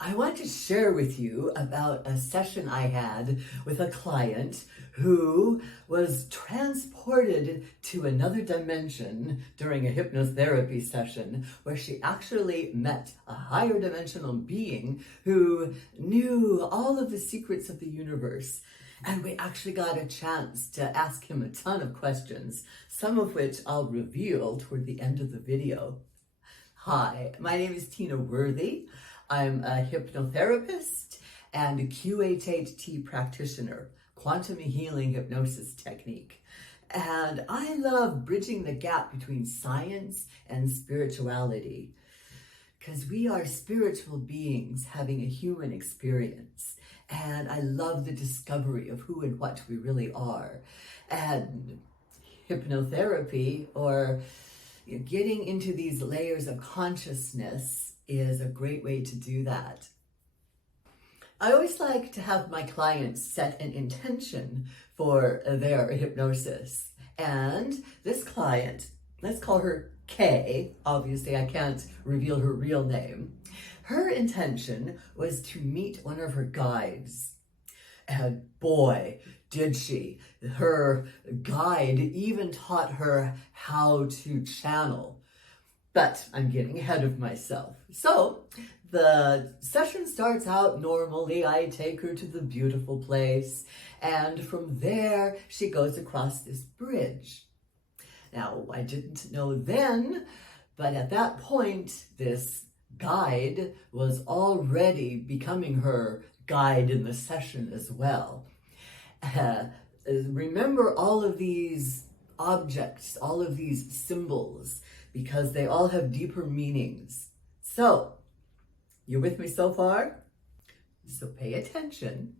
I want to share with you about a session I had with a client who was transported to another dimension during a hypnotherapy session where she actually met a higher dimensional being who knew all of the secrets of the universe. And we actually got a chance to ask him a ton of questions, some of which I'll reveal toward the end of the video. Hi, my name is Tina Worthey. I'm a hypnotherapist and a QHHT practitioner, quantum healing hypnosis technique. And I love bridging the gap between science and spirituality, because we are spiritual beings having a human experience. And I love the discovery of who and what we really are. And hypnotherapy, or getting into these layers of consciousness, is a great way to do that. I always like to have my clients set an intention for their hypnosis. And this client, let's call her Kay, obviously I can't reveal her real name. Her intention was to meet one of her guides. And boy, did she. Her guide even taught her how to channel. But I'm getting ahead of myself. So the session starts out normally. I take her to the beautiful place, and from there she goes across this bridge. Now, I didn't know then, but at that point, this guide was already becoming her guide in the session as well. Remember all of these objects, all of these symbols, because they all have deeper meanings. So, you with me so far? So pay attention.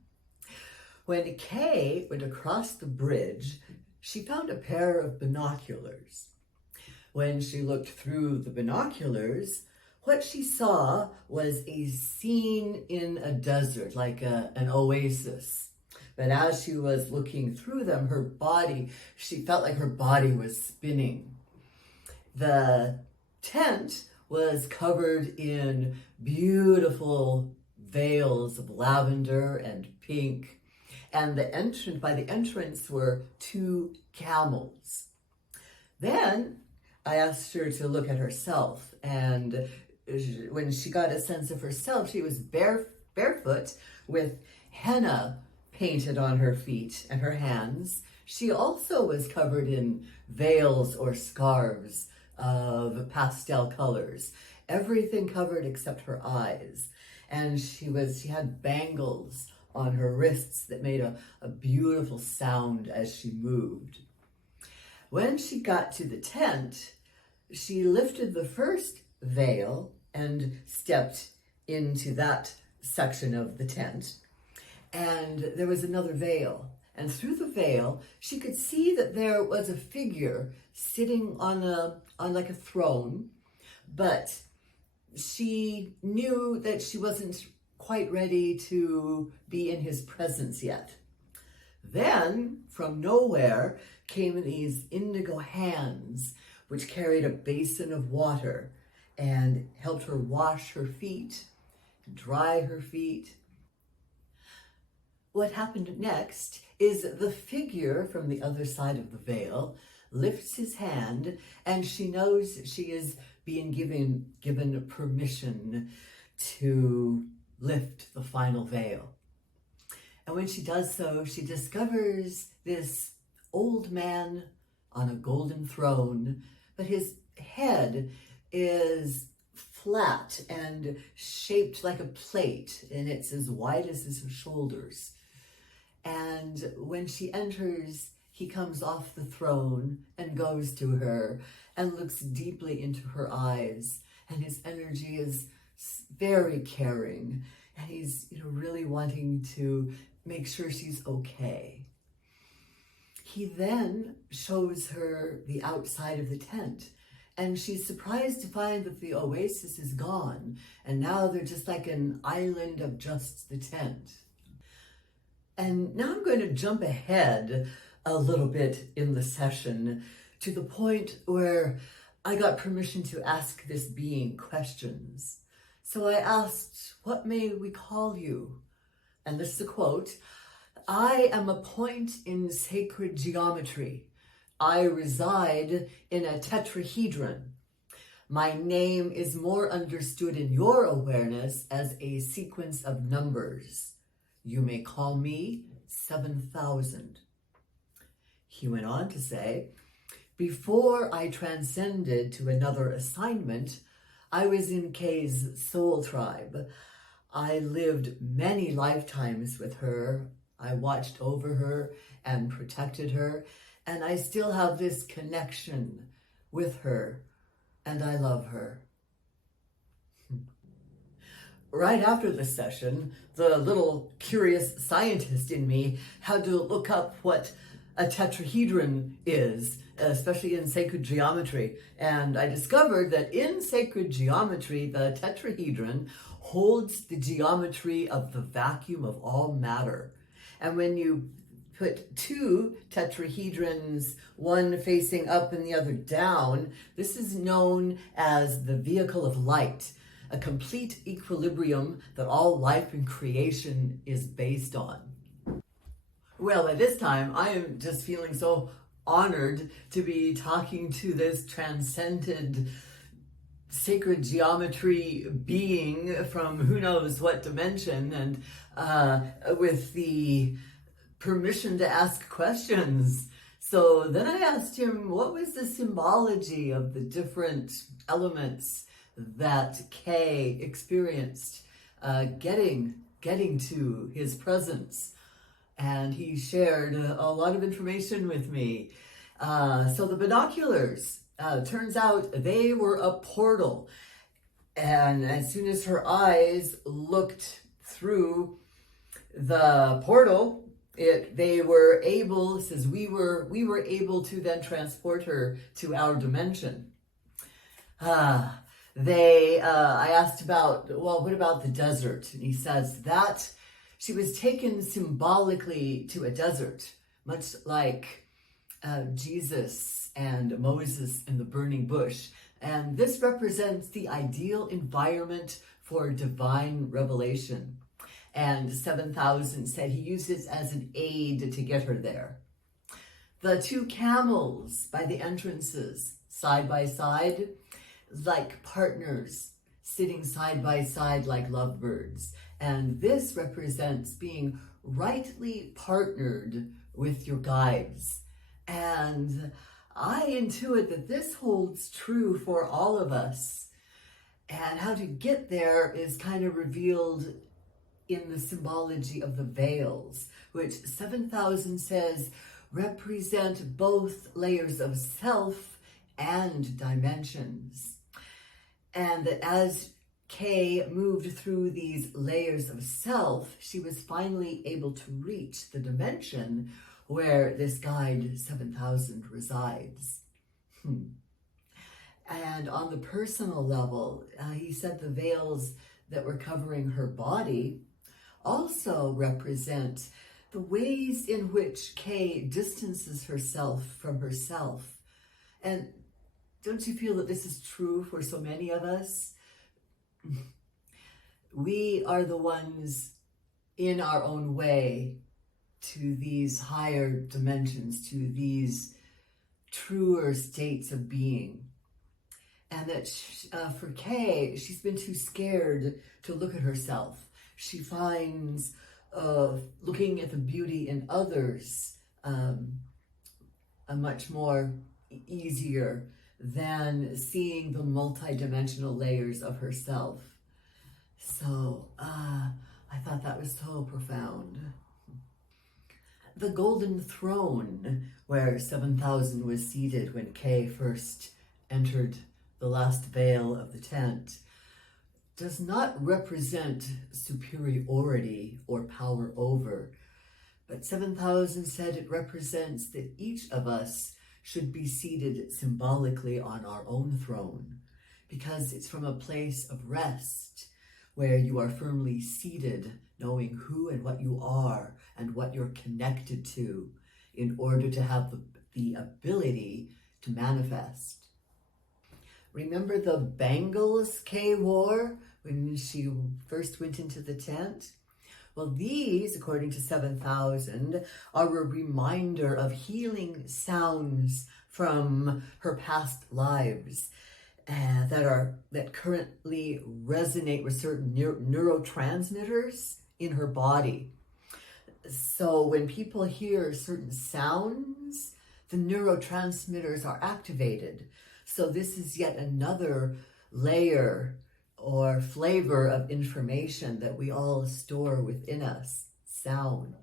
When Kay went across the bridge, she found a pair of binoculars. When she looked through the binoculars, what she saw was a scene in a desert, like an oasis. But as she was looking through them, she felt like her body was spinning. The tent was covered in beautiful veils of lavender and pink, and by the entrance were two camels. Then I asked her to look at herself, and when she got a sense of herself, she was barefoot with henna painted on her feet and her hands. She also was covered in veils or scarves of pastel colors, everything covered except her eyes. And she had bangles on her wrists that made a beautiful sound as she moved. When she got to the tent, she lifted the first veil and stepped into that section of the tent. And there was another veil. And through the veil, she could see that there was a figure sitting on like a throne, but she knew that she wasn't quite ready to be in his presence yet. Then, from nowhere, came these indigo hands, which carried a basin of water and helped her wash her feet, dry her feet. What happened next is the figure from the other side of the veil lifts his hand, and she knows she is being given permission to lift the final veil. And when she does so, she discovers this old man on a golden throne, but his head is flat and shaped like a plate, and it's as wide as his shoulders. And when she enters, he comes off the throne and goes to her and looks deeply into her eyes. And his energy is very caring. And he's really wanting to make sure she's okay. He then shows her the outside of the tent. And she's surprised to find that the oasis is gone. And now they're just like an island of just the tent. And now I'm going to jump ahead a little bit in the session to the point where I got permission to ask this being questions. So I asked, what may we call you? And this is a quote, I am a point in sacred geometry. I reside in a tetrahedron. My name is more understood in your awareness as a sequence of numbers. You may call me 7,000. He went on to say, before I transcended to another assignment, I was in Kay's soul tribe. I lived many lifetimes with her. I watched over her and protected her, and I still have this connection with her, and I love her. Right after the session, the little curious scientist in me had to look up what a tetrahedron is, especially in sacred geometry. And I discovered that in sacred geometry, the tetrahedron holds the geometry of the vacuum of all matter. And when you put two tetrahedrons, one facing up and the other down, this is known as the vehicle of light, a complete equilibrium that all life and creation is based on. Well, at this time, I am just feeling so honored to be talking to this transcended sacred geometry being from who knows what dimension, and with the permission to ask questions. So then I asked him, what was the symbology of the different elements that Kay experienced getting to his presence? And he shared a lot of information with me. So the binoculars, turns out they were a portal. And as soon as her eyes looked through the portal, they were able, says we were able to then transport her to our dimension. I asked about, well, what about the desert? And he says that she was taken symbolically to a desert, much like Jesus and Moses in the burning bush. And this represents the ideal environment for divine revelation. And 7,000 said he used it as an aid to get her there. The two camels by the entrances, side by side, like partners, sitting side by side like lovebirds. And this represents being rightly partnered with your guides. And I intuit that this holds true for all of us. And how to get there is kind of revealed in the symbology of the veils, which 7,000 says represent both layers of self and dimensions. And that as Kay moved through these layers of self, she was finally able to reach the dimension where this guide 7,000 resides. And on the personal level, he said the veils that were covering her body also represent the ways in which Kay distances herself from herself. And don't you feel that this is true for so many of us? We are the ones in our own way to these higher dimensions, to these truer states of being. And that for Kay, she's been too scared to look at herself. She finds looking at the beauty in others a much more easier than seeing the multidimensional layers of herself. So I thought that was so profound. The golden throne where 7,000 was seated when Kay first entered the last veil of the tent does not represent superiority or power over, but 7,000 said it represents that each of us should be seated symbolically on our own throne, because it's from a place of rest where you are firmly seated, knowing who and what you are and what you're connected to in order to have the ability to manifest. Remember the bangles Kay wore when she first went into the tent? Well, these, according to 7,000, are a reminder of healing sounds from her past lives that currently resonate with certain neurotransmitters in her body. So when people hear certain sounds, the neurotransmitters are activated. So this is yet another layer or flavor of information that we all store within us, sound.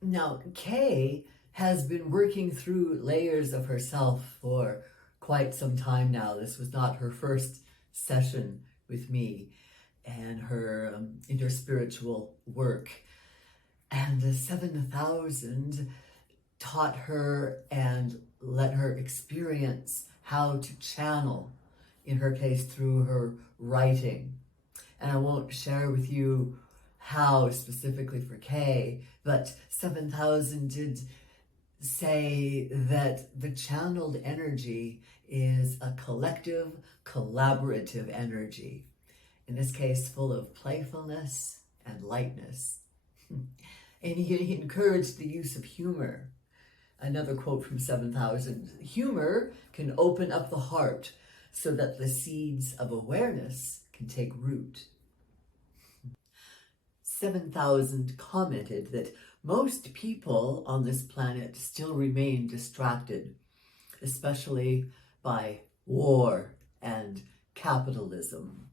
Now, Kay has been working through layers of herself for quite some time now. This was not her first session with me and her interspiritual work. And the 7,000 taught her and let her experience how to channel, in her case through her writing. And I won't share with you how specifically for Kay, but 7,000 did say that the channeled energy is a collective, collaborative energy. In this case, full of playfulness and lightness. And he encouraged the use of humor. Another quote from 7,000, humor can open up the heart so that the seeds of awareness can take root. 7,000 commented that most people on this planet still remain distracted, especially by war and capitalism.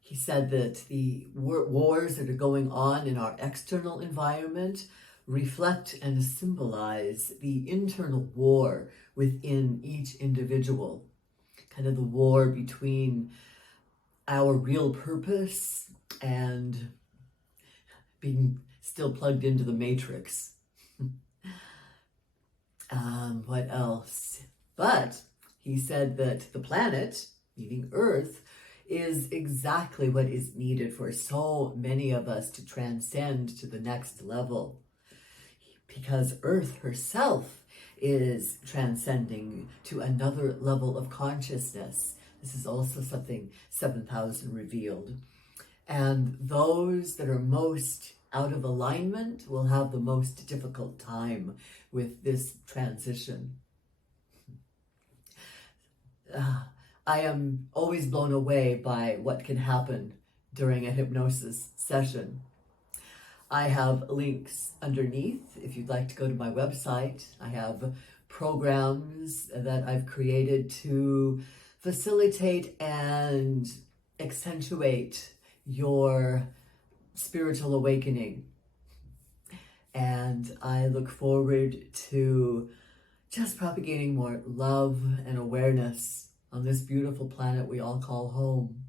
He said that the wars that are going on in our external environment reflect and symbolize the internal war within each individual, kind of the war between our real purpose and being still plugged into the matrix. What else? But he said that the planet, meaning Earth, is exactly what is needed for so many of us to transcend to the next level. Because Earth herself is transcending to another level of consciousness. This is also something 7,000 revealed. And those that are most out of alignment will have the most difficult time with this transition. I am always blown away by what can happen during a hypnosis session. I have links underneath if you'd like to go to my website. I have programs that I've created to facilitate and accentuate your spiritual awakening. And I look forward to just propagating more love and awareness on this beautiful planet we all call home.